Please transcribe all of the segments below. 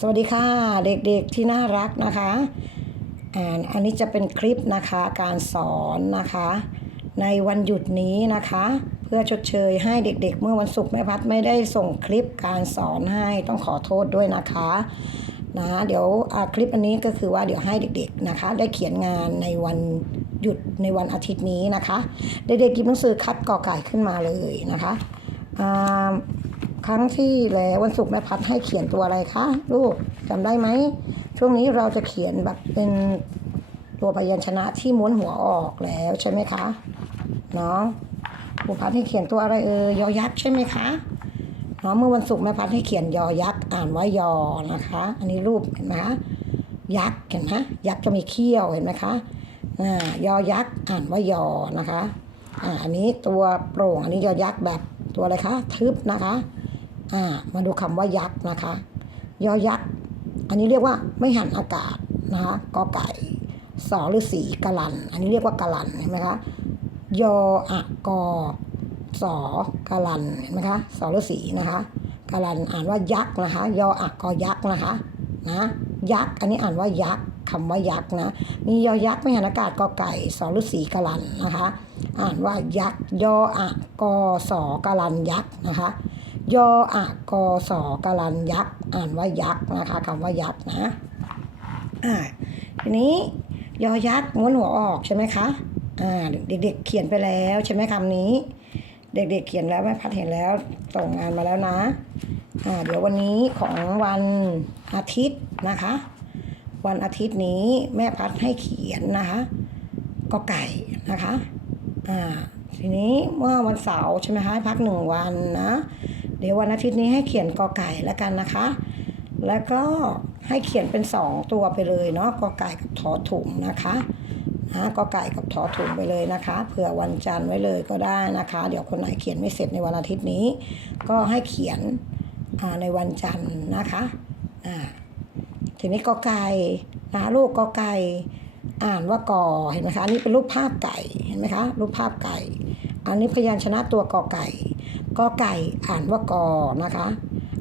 สวัสดีค่ะ เด็กๆที่น่ารักนะคะอันนี้จะเป็นคลิปนะคะการสอนนะคะ ในวันหยุดนี้นะคะ เพื่อชดเชยให้เด็กๆ เมื่อวันศุกร์แม่พัดไม่ได้ส่งคลิปการสอนให้ต้องขอโทษด้วยนะคะนะเดี๋ยวคลิปอันนี้ก็คือว่าเดี๋ยวให้เด็กๆนะคะ ได้เขียนงานในวันหยุดในวันอาทิตย์นี้นะคะ เด็กๆหยิบหนังสือคัดกอไก่ขึ้นมาเลยนะคะอ่า ครั้งที่แล้ววันศุกร์แม่พัดให้เขียนตัวอะไรคะลูกจำได้ไหมช่วงนี้เราจะเขียนแบบเป็นตัวพยัญชนะที่ม้วนหัวออกแล้วใช่ไหมคะเนาะครูพัดให้เขียนตัวอะไรเออยอยักษ์ใช่ไหมคะเนาะเมื่อวันศุกร์แม่พัดให้เขียนยอยักษ์อ่านว่ายอนะคะ อันนี้รูปเห็นไหมคะยักษ์เห็นไหมยักษ์จะมีเขี้ยวเห็นไหมคะอ่ายอยักษ์อ่านว่ายอนะคะอ่าอันนี้ตัวโปร่งอันนี้ยอยักษ์แบบตัวอะไรคะ ทึบนะคะ อ่ามาดูคำว่ายักษ์นะคะ ยอยักษ์ อันนี้เรียกว่าไม่หันอากาศนะคะกอไก่สอหรือสีกะลัน อันนี้เรียกว่ากะลันเห็นไหมคะยออะกอสอกะลันเห็นไหมคะสอหรือสีนะคะกะลันอ่านว่ายักษ์นะคะ ยออะกอยักษ์นะคะนะยักษ์อันนี้อ่านว่ายักษ์คำว่ายักษ์นะมียอยักษ์ไม่หันอากาศกอไก่สอหรือสีกะลันนะคะ อ่านว่ายักษ์ยออะกอสอกะลันยักษ์นะคะ ยออะกอสอกลันยักษ์อ่านว่ายักษ์นะคะคำว่ายักษ์นะอ่าทีนี้ยอยักษ์ม้วนหัวออกใช่ไหมคะอ่าเด็กๆเขียนไปแล้วใช่ไหมคำนี้ เด็กๆเขียนแล้วแม่พัดเห็นแล้วส่งงานมาแล้วนะอ่าเดี๋ยววันนี้ของวันอาทิตย์นะคะ วันอาทิตย์นี้แม่พัดให้เขียนนะคะกอไก่นะคะอ่าทีนี้เมื่อวันเสาร์ใช่ไหมคะพักหนึ่งวันนะ เดี๋ยววันอาทิตย์นี้ให้เขียนกอไก่แล้วกันนะคะ แล้วก็ให้เขียนเป็นสองตัวไปเลยเนาะกอไก่กับทอถุงนะคะนะกอไก่กับทอถุงไปเลยนะคะเผื่อวันจันทร์ไว้เลยก็ได้นะคะ เดี๋ยวคนไหนเขียนไม่เสร็จในวันอาทิตย์นี้ ก็ให้เขียนในวันจันทร์นะคะอ่าทีนี้กอไก่นะลูกกอไก่อ่านว่ากอเห็นไหมคะอันนี้เป็นรูปภาพไก่เห็นไหมคะรูปภาพไก่ อันนี้พยัญชนะตัวกอไก่ กอไก่อ่านว่ากอนะคะ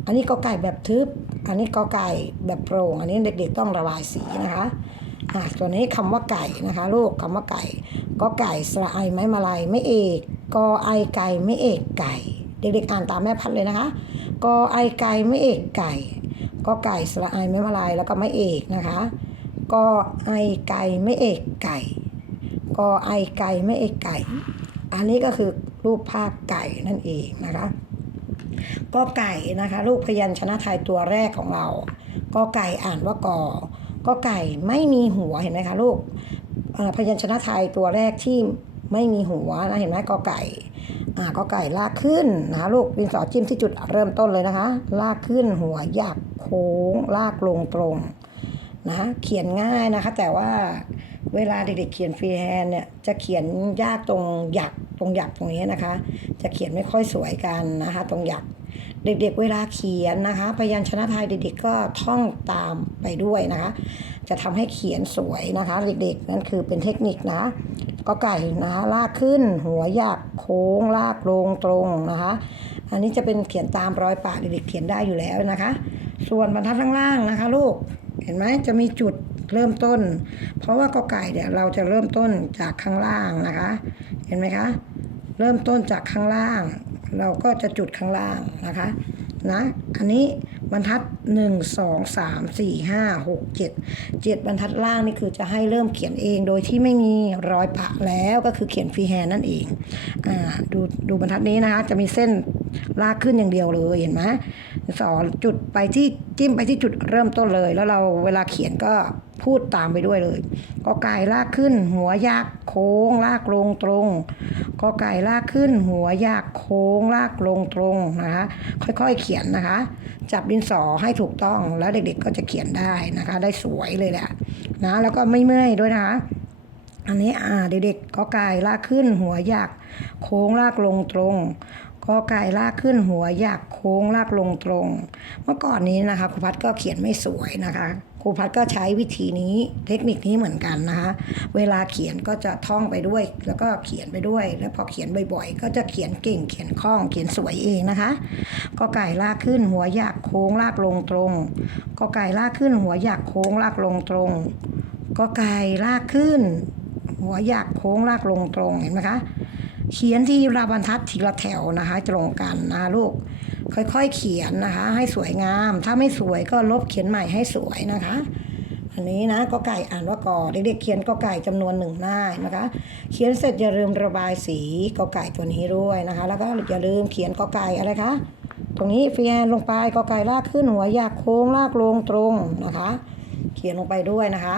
อันนี้กอไก่แบบทึบ อันนี้กอไก่แบบโปร่ง อันนี้เด็กๆต้องระบายสีนะคะอ่าตัวนี้คำว่าไก่นะคะลูกคำว่าไก่กอไก่สระไอไม้มาลายไม่เอกกอไอไก่ไม่เอกไก่ เด็กๆอ่านตามแม่พัดเลยนะคะกอไอไก่ไม่เอกไก่กอไก่สระไอไม้มาลายแล้วก็ไม่เอกนะคะกอไอไก่ไม่เอกไก่กอไอไก่ไม่เอกไก่ อันนี้ก็คือ รูปภาพไก่นั่นเองนะคะก็ไก่นะคะลูกพยัญชนะไทยตัวแรกของเรา ก็ไก่อ่านว่ากอก็ไก่ไม่มีหัวเห็นไหมคะลูกพยัญชนะไทยตัวแรกที่ไม่มีหัวนะเห็นไหมกอไก่อ่าก็ไก่ลากขึ้นนะคะลูกดินสอจิ้มที่จุดเริ่มต้นเลยนะคะ ลากขึ้นหัวหยักโค้งลากลงตรงนะเขียนง่ายนะคะ แต่ว่า เวลาเด็กๆเขียนฟรีแฮนด์เนี่ยจะเขียนยากตรงหยักตรงหยักตรงนี้นะคะ จะเขียนไม่ค่อยสวยกันนะคะ ตรงหยักเด็กๆเวลาเขียนนะคะ พยัญชนะไทยเด็กๆก็ท่องตามไปด้วยนะคะ จะทำให้เขียนสวยนะคะ เด็กๆนั่นคือเป็นเทคนิคนะก็ไก่นะคะลากขึ้น หัวหยักโค้งลากลงตรงนะคะ อันนี้จะเป็นเขียนตามรอยปากเด็กๆเขียนได้อยู่แล้วนะคะ ส่วนบรรทัดล่างนะคะ ลูกเห็นไหมจะมีจุด เริ่มต้น เพราะว่ากอไก่เนี่ยเราจะเริ่มต้นจากข้างล่างนะคะ เห็นไหมคะ เริ่มต้นจากข้างล่าง เราก็จะจุดข้างล่างนะคะนะอันนี้บรรทัด 1 2 3 4 5 6 7 7 บรรทัดล่างนี่คือจะให้เริ่มเขียนเองโดยที่ไม่มีรอยปะแล้วก็คือเขียนฟรีแฮนนั่นเองอ่าดูดูบรรทัดนี้นะคะจะมีเส้นลากขึ้นอย่างเดียวเลยเห็นไหมสอนจุดไปที่จิ้มไปที่จุดเริ่มต้นเลย แล้วเราเวลาเขียนก็ พูดตามไปด้วยเลยกอไก่ลากขึ้น หัวยักโค้งลากลงตรงกอไก่ลากขึ้น หัวยักโค้งลากลงตรงนะคะ ค่อยๆเขียนนะคะ จับดินสอให้ถูกต้องแล้วเด็กๆก็จะเขียนได้นะคะ ได้สวยเลยแหละนะแล้วก็ไม่เมื่อยด้วยนะคะอันนี้อ่าเด็กๆก็ไก่ลากขึ้น หัวยักโค้งลากลงตรงก็ไก่ลากขึ้นหัวยักโค้งลากลงตรง เมื่อก่อนนี้นะคะครูพัดก็เขียนไม่สวยนะคะ ครูพัดก็ใช้วิธีนี้เทคนิคนี้เหมือนกันนะคะเวลาเขียนก็จะท่องไปด้วย แล้วก็เขียนไปด้วย แล้วพอเขียนบ่อยๆ ก็จะเขียนเก่งเขียนคล่อง เขียนสวยเองนะคะ ก็ไก่ลากขึ้นหัวหยักโค้งลากลงตรง ก็ไก่ลากขึ้นหัวหยักโค้งลากลงตรง ก็ไก่ลากขึ้น หัวหยักโค้งลากลงตรงเห็นไหมคะเขียนที่ระบรรทัดทีละแถวนะคะตรงกันนะลูก ค่อยๆเขียนนะคะ ให้สวยงาม ถ้าไม่สวยก็ลบเขียนใหม่ให้สวยนะคะ อันนี้นะก็ไก่อ่านว่ากอเด็กๆเขียนก็ไก่จำนวนหนึ่งหน้านะคะ เขียนเสร็จอย่าลืมระบายสีก็ไก่ตัวนี้ด้วยนะคะ แล้วก็อย่าลืมเขียนก็ไก่อะไรคะตรงนี้เฟียนลงไปก็ไก่ลากขึ้นหัวอยากโค้งลากลงตรงนะคะ เขียนลงไปด้วยนะคะ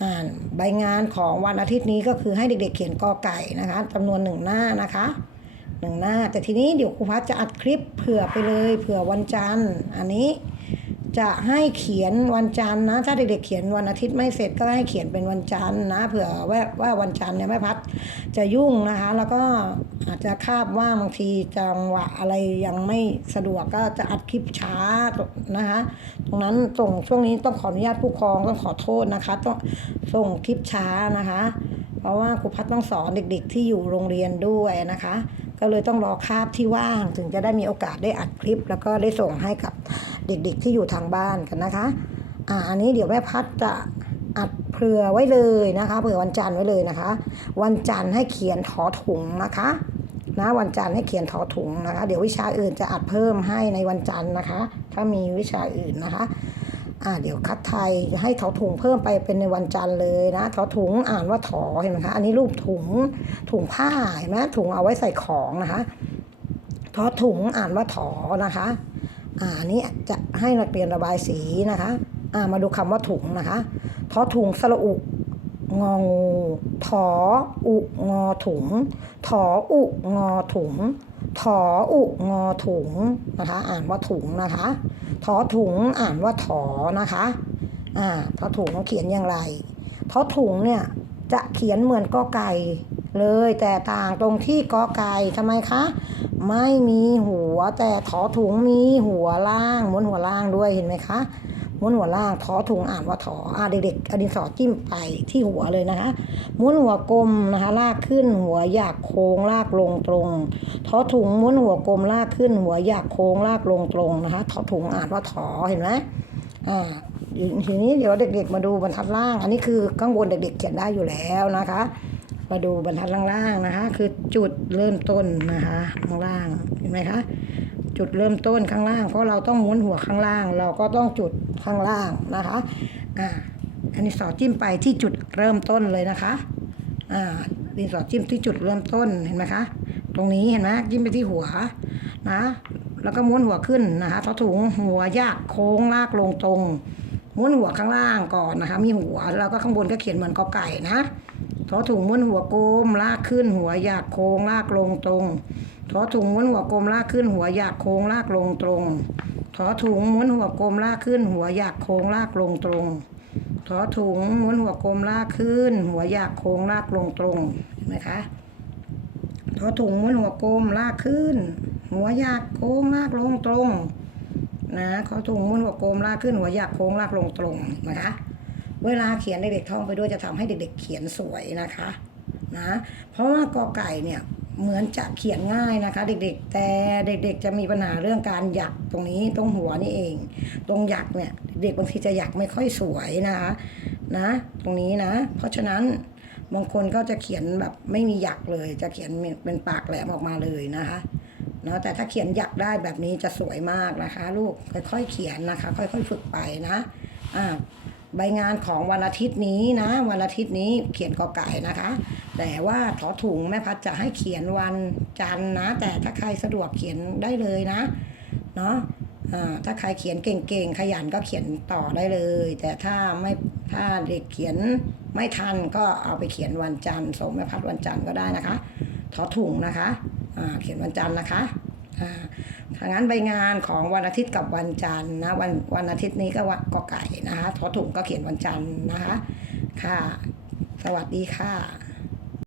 อ่านใบงานของวันอาทิตย์นี้ก็คือให้เด็กๆเขียนกอไก่นะคะจำนวนหนึ่งหน้านะคะ หนึ่งหน้า แต่ทีนี้เดี๋ยวครูพัฒจะอัดคลิปเผื่อไปเลยเผื่อวันจันทร์อันนี้จะให้เขียนวันจันทร์นะ ถ้าเด็กๆเขียนวันอาทิตย์ไม่เสร็จก็ให้เขียนเป็นวันจันทร์นะ เผื่อว่าว่าวันจันทร์เนี่ยแม่พัดจะยุ่งนะคะ แล้วก็อาจจะคาบว่าบางทีจังหวะอะไรยังไม่สะดวกก็จะอัดคลิปช้านะคะ ตรงนั้นส่งช่วงนี้ต้องขออนุญาตผู้ปกครองต้องขอโทษนะคะต้องส่งคลิปช้านะคะ เพราะว่าครูพัฒต้องสอนเด็กๆ ที่อยู่โรงเรียนด้วยนะคะ ก็เลยต้องรอคาบที่ว่าง ถึงจะได้มีโอกาสได้อัดคลิป แล้วก็ได้ส่งให้กับเด็กๆที่อยู่ทางบ้านกันนะคะอ่าอันนี้เดี๋ยวแม่พัดจะอัดเผื่อไว้เลยนะคะ เผื่อวันจันทร์ไว้เลยนะคะ วันจันทร์ให้เขียนถอถุงนะคะนะวันจันทร์ให้เขียนถอถุงนะคะ เดี๋ยววิชาอื่นจะอัดเพิ่มให้ในวันจันทร์นะคะ ถ้ามีวิชาอื่นนะคะ อ่าเดี๋ยวคัดไทยให้ถอถุงเพิ่มไปเป็นในวันจันทร์เลยนะถอถุงอ่านว่าถอเห็นไหมคะอันนี้รูปถุงถุงผ้าเห็นไหมถุงเอาไว้ใส่ของนะคะถอถุงอ่านว่าถอนะคะอ่านนี้จะให้นักเรียนระบายสีนะคะอ่ามาดูคำว่าถุงนะคะทอถุงสระอุงองูถออุงอถุงถออุงอถุงถออุงอถุงนะคะ อ่านว่าถุงนะคะ ทอถุงอ่านว่าถอนะคะอ่าทอถุงเขียนอย่างไรทอถุงเนี่ยจะเขียนเหมือนกอไก่เลยแต่ต่างตรงที่กอไก่ทำไมคะ ไม่มีหัวแต่ทอถุงมีหัวล่างม้วนหัวล่างด้วยเห็นไหมคะ ม้วนหัวล่างทอถุงอ่านว่าถออ่าเด็กๆอดินสอจิ้มไปที่หัวเลยนะคะ ม้วนหัวกลมนะคะ ลากขึ้นหัวอยากโค้งลากลงตรงทอถุงม้วนหัวกลมลากขึ้นหัวอยากโค้งลากลงตรงนะคะทอถุงอ่านว่าถอเห็นไหมอ่าทีนี้เดี๋ยวเด็ก ๆ มาดูบรรทัดล่าง อันนี้คือข้างบนเด็ก ๆ เขียนได้อยู่แล้วนะคะ มาดูบรรทัดล่างๆนะคะ คือจุดเริ่มต้นนะคะข้างล่างเห็นไหมคะ จุดเริ่มต้นข้างล่าง เพราะเราต้องม้วนหัวข้างล่าง เราก็ต้องจุดข้างล่างนะคะอ่าอันนี้สอจิ้มไปที่จุดเริ่มต้นเลยนะคะอ่าดินสอจิ้มที่จุดเริ่มต้นเห็นไหมคะ ตรงนี้เห็นไหมจิ้มไปที่หัวนะ แล้วก็ม้วนหัวขึ้นนะคะทอถุงหัวยากโค้งลากลงตรง ม้วนหัวข้างล่างก่อนนะคะ มีหัวแล้วก็ข้างบนก็เขียนเหมือนกอไก่นะทอถุงม้วนหัวโกมลากขึ้นหัวยากโค้งลากลงตรง ทอถุงม้วนหัวกลมลากขึ้นหัวอยากโค้งลากลงตรงทอถุงม้วนหัวกลมลากขึ้นหัวอยากโค้งลากลงตรงทอถุงม้วนหัวกลมลากขึ้น หัวอยากโค้งลากลงตรงเห็นไหมคะทอถุงม้วนหัวกลมลากขึ้น หัวอยากโค้งลากลงตรงนะขอถุงม้วนหัวกลมลากขึ้นหัวอยากโค้งลากลงตรงนะคะเวลาเขียนเด็กๆท่องไปด้วยจะทำให้เด็ก ๆ เขียนสวยนะคะนะเพราะว่ากอไก่เนี่ย เหมือนจะเขียนง่ายนะคะ เด็กๆ แต่เด็กๆ จะมีปัญหาเรื่องการหยักตรงนี้ตรงหัวนี่เอง ตรงหยักเนี่ยเด็กบางทีจะหยักไม่ค่อยสวยนะคะนะ ตรงนี้นะ เพราะฉะนั้นบางคนก็จะเขียนแบบไม่มีหยักเลย จะเขียนเป็นปากแหลมออกมาเลยนะคะเนาะแต่ถ้าเขียนหยักได้แบบนี้จะสวยมากนะคะ ลูกค่อยๆเขียนนะคะ ค่อย ๆ ฝึกไปนะอ่า ใบงานของวันอาทิตย์นี้นะ วันอาทิตย์นี้เขียนกอไก่นะคะ แต่ว่าถอถุงแม่พัดจะให้เขียนวันจันทร์นะ แต่ถ้าใครสะดวกเขียนได้เลยนะเนาะถ้าใครเขียนเก่งๆ ขยันก็เขียนต่อได้เลย แต่ถ้าไม่ถ้าเด็กเขียนไม่ทันก็เอาไปเขียนวันจันทร์ส่งแม่พัดวันจันทร์ก็ได้นะคะ ถอถุงนะคะเขียนวันจันทร์นะคะ ทาถ้างั้นใบงานของวันอาทิตย์กับวันจันทร์นะวันวันอาทิตย์นี้ก็วันกอไก่นะคะทอถุงก็เขียนวันจันทร์นะคะ ค่ะ สวัสดีค่ะ